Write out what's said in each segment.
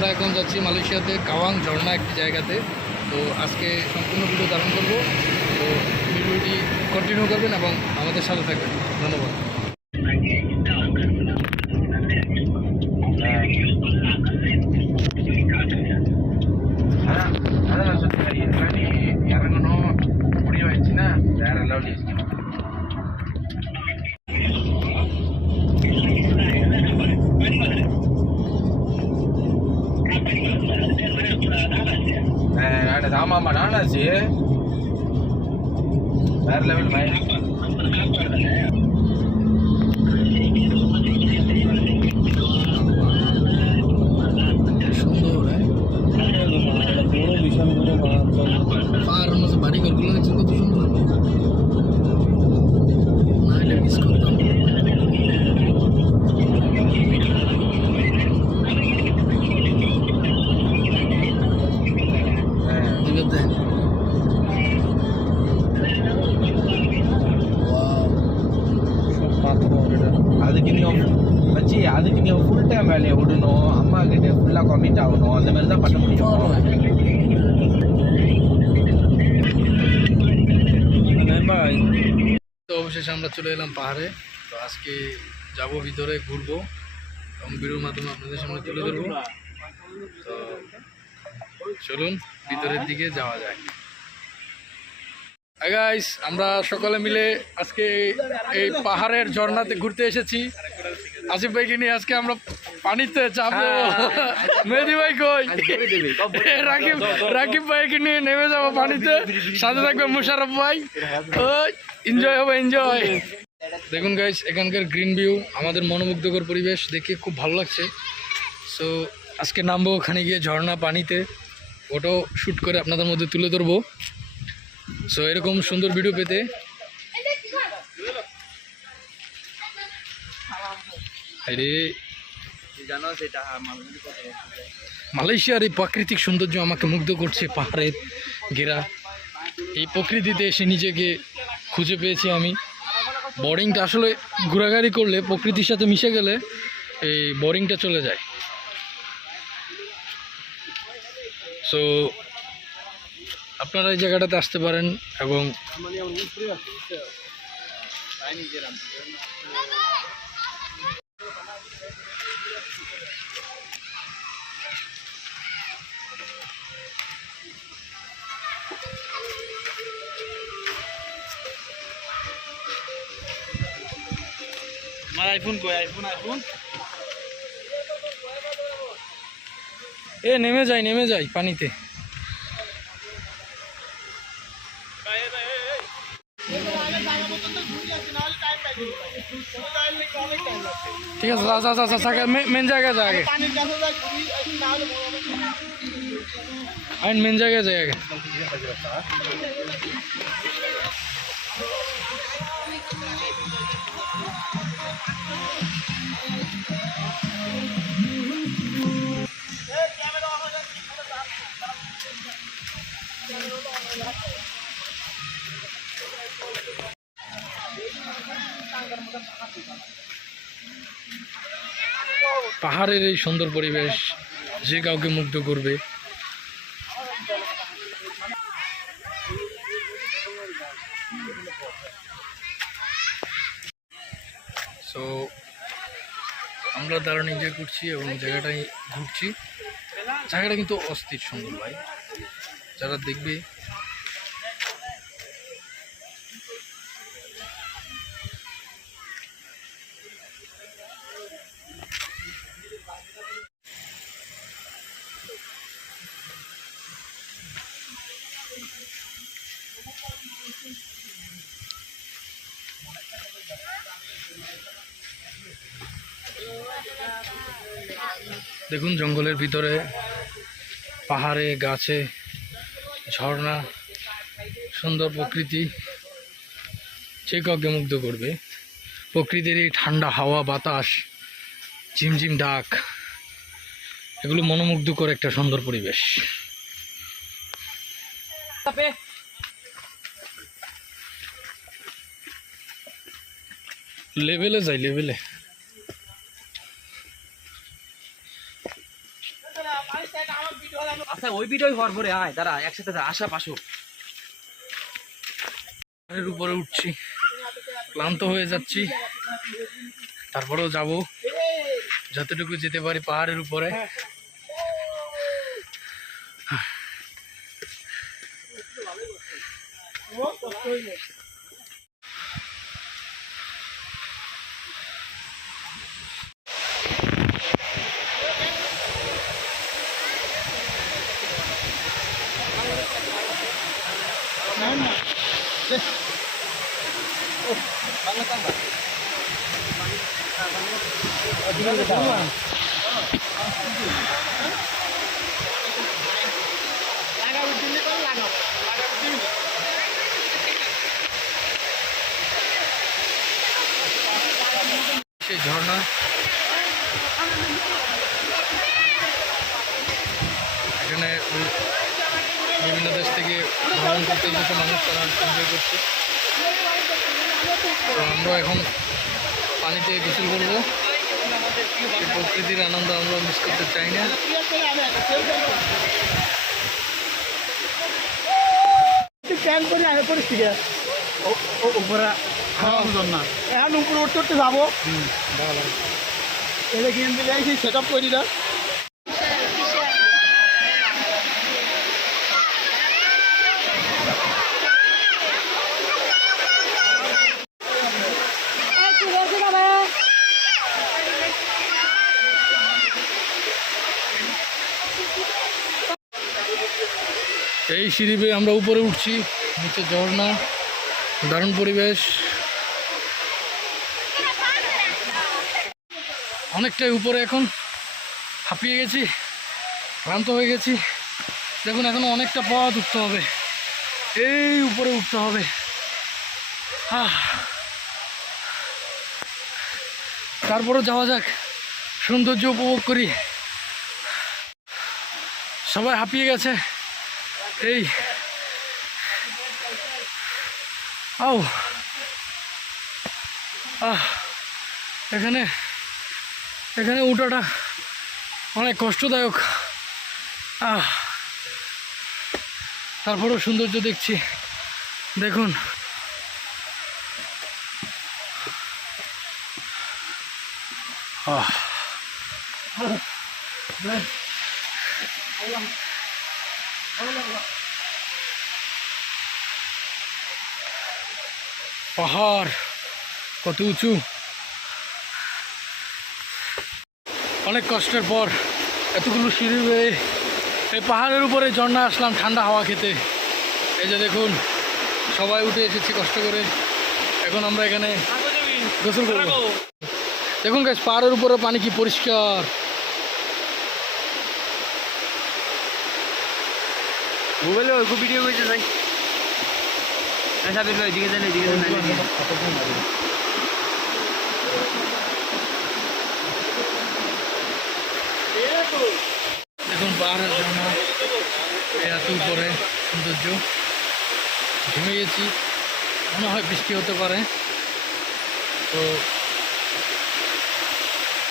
আমরা এখন যাচ্ছি মালয়েশিয়াতে কাওয়াং ঝর্ণা একটি জায়গাতে। তো আজকে সম্পূর্ণ ভিডিও ধারণ করব। তো ভিডিওটি কন্টিনিউ করবেন এবং আমাদের সাথে থাকবেন। ধন্যবাদ। இறங்கணும் முடிய வச்சுன்னா வேற லெவல். ஆமாம் நானாச்சு வேற லெவல் பாய். সুন্দর বিশাল বড় পাহাড়ের মধ্যে বাড়ি ঘরগুলো দেখছেন কত সুন্দর। নাইলে মিস করতাম। அதுக்கு நீ ஃபுல் டைம் வேலையை விடணும், அம்மா கிட்ட ஃபுல்லாக கமிட் ஆகணும், அந்த மாதிரி தான் பண்ண முடியும். তো অবশেষে আমরা চলে এলাম পাহাড়ে। তো আজকে যাব ভিতরে, ঘুরবো এবং ভিডিওর মাধ্যমে আপনাদের সামনে তুলে ধরবো। তো চলুন ভিতরের দিকে যাওয়া যায়। হাই গাইস, আমরা সকলে মিলে আজকে এই পাহাড়ের ঝর্ণাতে ঘুরতে এসেছি। আসিফ ভাইকে নিয়ে আজকে আমরা পানিতে চাপ দেবো। মেহেদি ভাই কই? রাকিব ভাইকে নিয়ে নেমে যাবো পানিতে, সাথে থাকবে মুশারফ ভাই। এনজয় হবে, এনজয়। দেখুন গাইস, এখানকার গ্রিন ভিউ, আমাদের মনোমুগ্ধকর পরিবেশ দেখে খুব ভালো লাগছে। সো আজকে নামবো ওখানে গিয়ে ঝর্ণা পানিতে, ফটো শ্যুট করে আপনাদের মধ্যে তুলে ধরবো। সো এরকম সুন্দর ভিডিও পেতে মালয়েশিয়ার এই প্রাকৃতিক সৌন্দর্য আমাকে মুগ্ধ করছে। পাহাড়ের ঘেরা এই প্রকৃতিতে এসে নিজেকে খুঁজে পেয়েছি আমি। বোরিংটা আসলে ঘোরাঘুরি করলে, প্রকৃতির সাথে মিশে গেলে এই বোরিংটা চলে যায়। সো আপনারা এই জায়গাটাতে আসতে পারেন এবং আইফোন কই? আইফোন নেমে যাই পানিতে। ঠিক আছে, মেন জায়গায় যায় আগে, মেন জায়গায় যায় আগে। পাহাড়ের এই সুন্দর পরিবেশ যে কাউকে মুগ্ধ করবে। সো আমরা দারুণ এনজয় করছি এবং জায়গাটায় ঘুরছি। জায়গাটা কিন্তু অস্থির সুন্দর ভাই, যারা দেখবে দেখুন জঙ্গলের ভিতরে, পাহাড়ে, গাছে, ঝর্ণা, সুন্দর প্রকৃতি যে কাউকে মুগ্ধ করবে। প্রকৃতির এই ঠান্ডা হাওয়া, বাতাস, ঝিমঝিম ডাক, এগুলো মনোমুগ্ধকর একটা সুন্দর পরিবেশ। লেভেলে যাই, লেভেলে আচ্ছা ওই ভিডিওই হওয়ার পরে আয় দাঁড়া একসাথে আশা পাশো এর উপরে উঠছি, ক্লান্ত হয়ে যাচ্ছি, তারপরেও যাব যতটুকু যেতে পারি পাহাড়ের উপরে। সেই ঝর্ণা, এখানে বিভিন্ন দেশ থেকে ভ্রমণ করতে এসেছে মানুষ, তারা এনজয় করছে। তো আমরা এখন পানিতে গোসল করবো, এই প্রকৃতির আনন্দ আমরা মিস করতে চাই না। ক্যাম্প করে আগে পড়িস ঠিক আছে উপরে না এখন উপরে উঠতে উঠতে যাবো এটা গেম দিলে সেই সেট আপ করি না এই সিঁড়ি বেয়ে আমরা উপরে উঠছি, নিচে ঝর্ণা, দারুণ পরিবেশ। অনেকটাই উপরে, এখন হাঁপিয়ে গেছি, ক্লান্ত হয়ে গেছি। দেখুন এখনো অনেকটা পথ উঠতে হবে, এই উপরে উঠতে হবে। তারপরে যাওয়া যাক, সৌন্দর্য উপভোগ করি। সবাই হাঁপিয়ে গেছে, এই এখানে এখানে উঠাটা অনেক কষ্টদায়ক। তারপরেও সৌন্দর্য দেখছি, দেখুন। পাহাড় কত উঁচু, অনেক কষ্টের পর এতগুলো সিঁড়ি বেয়ে এই পাহাড়ের উপরে ঝর্ণা আসলাম ঠান্ডা হাওয়া খেতে। এই যে দেখুন সবাই উঠে এসেছি কষ্ট করে, এখন আমরা এখানে গোসল করব। দেখুন গাছ, পাহাড়ের উপরে পানি কি পরিষ্কার। মোবাইলে ওই ভিডিও করতে যাই এদিকে যান এদিকে যান। দেখুন পাহাড়ের ঝর্ণা, এত উপরে সৌন্দর্য, ঘেমে গেছি, মনে হয় বৃষ্টি হতে পারে। তো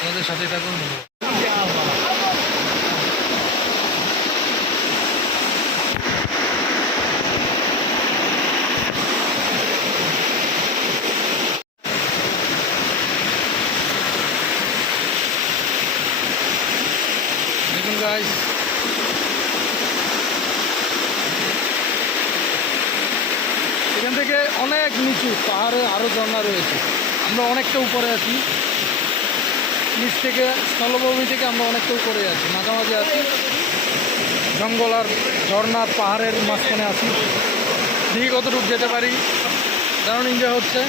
আমাদের সাথে থাকুন। দেখুন গাইস, এখান থেকে অনেক নিচু পাহাড়ে আরও ঝর্ণা রয়েছে। আমরা অনেকটা উপরে আছি, নিচ থেকে স্থলভূমি থেকে আমরা অনেকটা উপরে আছি, মাঝামাঝি আছি, জঙ্গল আর ঝর্ণা পাহাড়ের মাঝখানে আছি। দেখি কতটুকু যেতে পারি, দারুণ এনজয় হচ্ছে।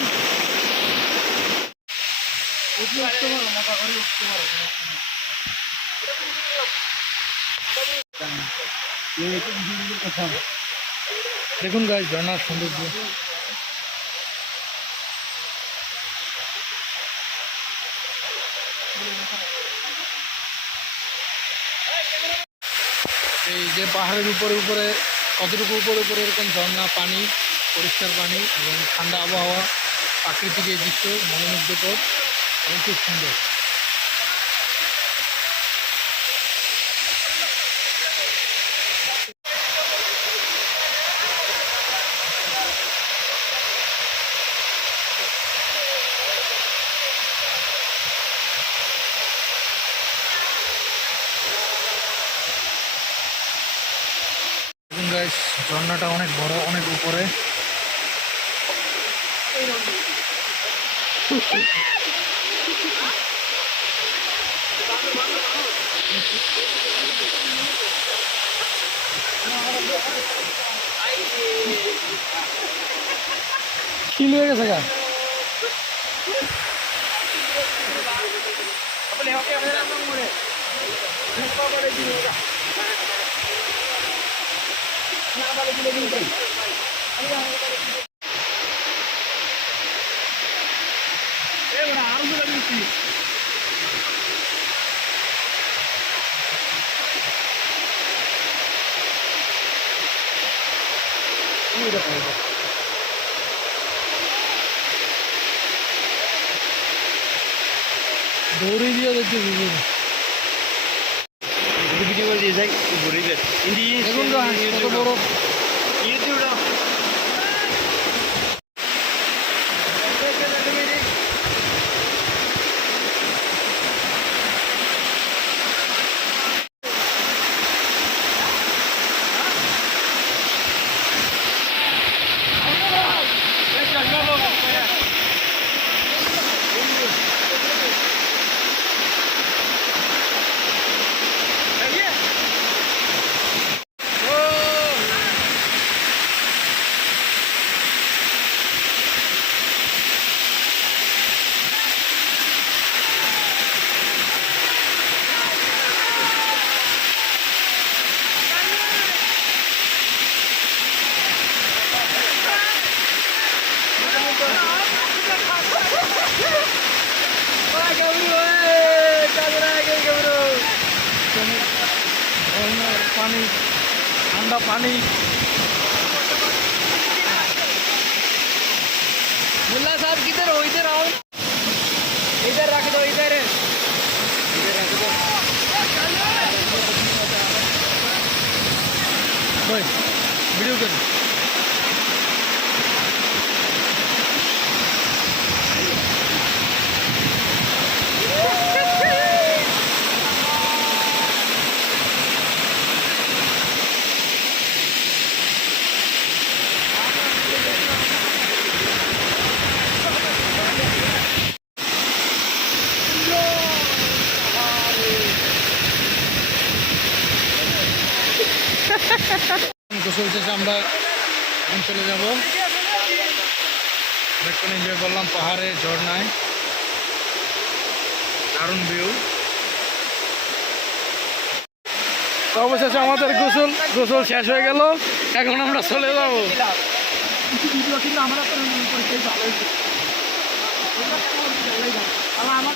দেখুন গাইস ঝর্ণার সৌন্দর্য। এই যে পাহাড়ের উপরে উপরে কতটুকু উপরে উপরে এরকম ঝর্ণা পানি, পরিষ্কার পানি এবং ঠান্ডা আবহাওয়া, প্রাকৃতিক এই দৃশ্য মনোমুগ্ধকর এবং খুব সুন্দর। গাইস ঝর্ণাটা অনেক বড়, অনেক উপরে। খিল হয়ে গেছে গা। দৌড়ে দিয়ে দেখতে ভিডিও করে দিয়ে যাই ঘুরে যায় দেখুন কত বড়। ইউটিউবটা पानी ठंडा पानी मुल्ला साहब किधर हो इधर आओ इधर रख दो इधर रख दो वीडियो कर গোসল শেষে আমরা এখন চলে যাব দেখুন এনজয় করলাম পাহাড়ে ঝর্ণায় দারুণ ভিউ। তো অবশেষে আমাদের গোসল শেষ হয়ে গেল, এখন আমরা চলে যাব। ভিডিও কিন্তু আমরা তো পরিচয় ভালো হয়েছে আমার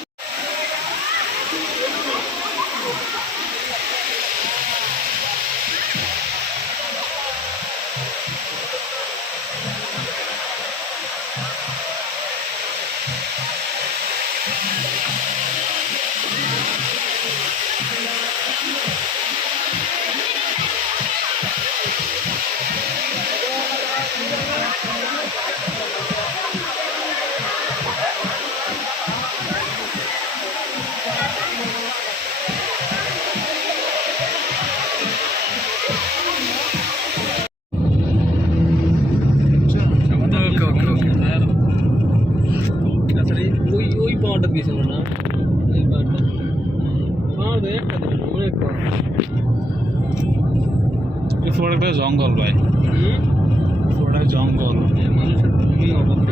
ওই পাওয়ারটা দিয়েছিল না, ওই পাওয়ারটা পাওয়ার দেয় একটা দিল অনেক পাওয়ার। এই ফোড়াটা জঙ্গল ভাই, ফোড়া জঙ্গল। মানুষের তুমি অবস্থা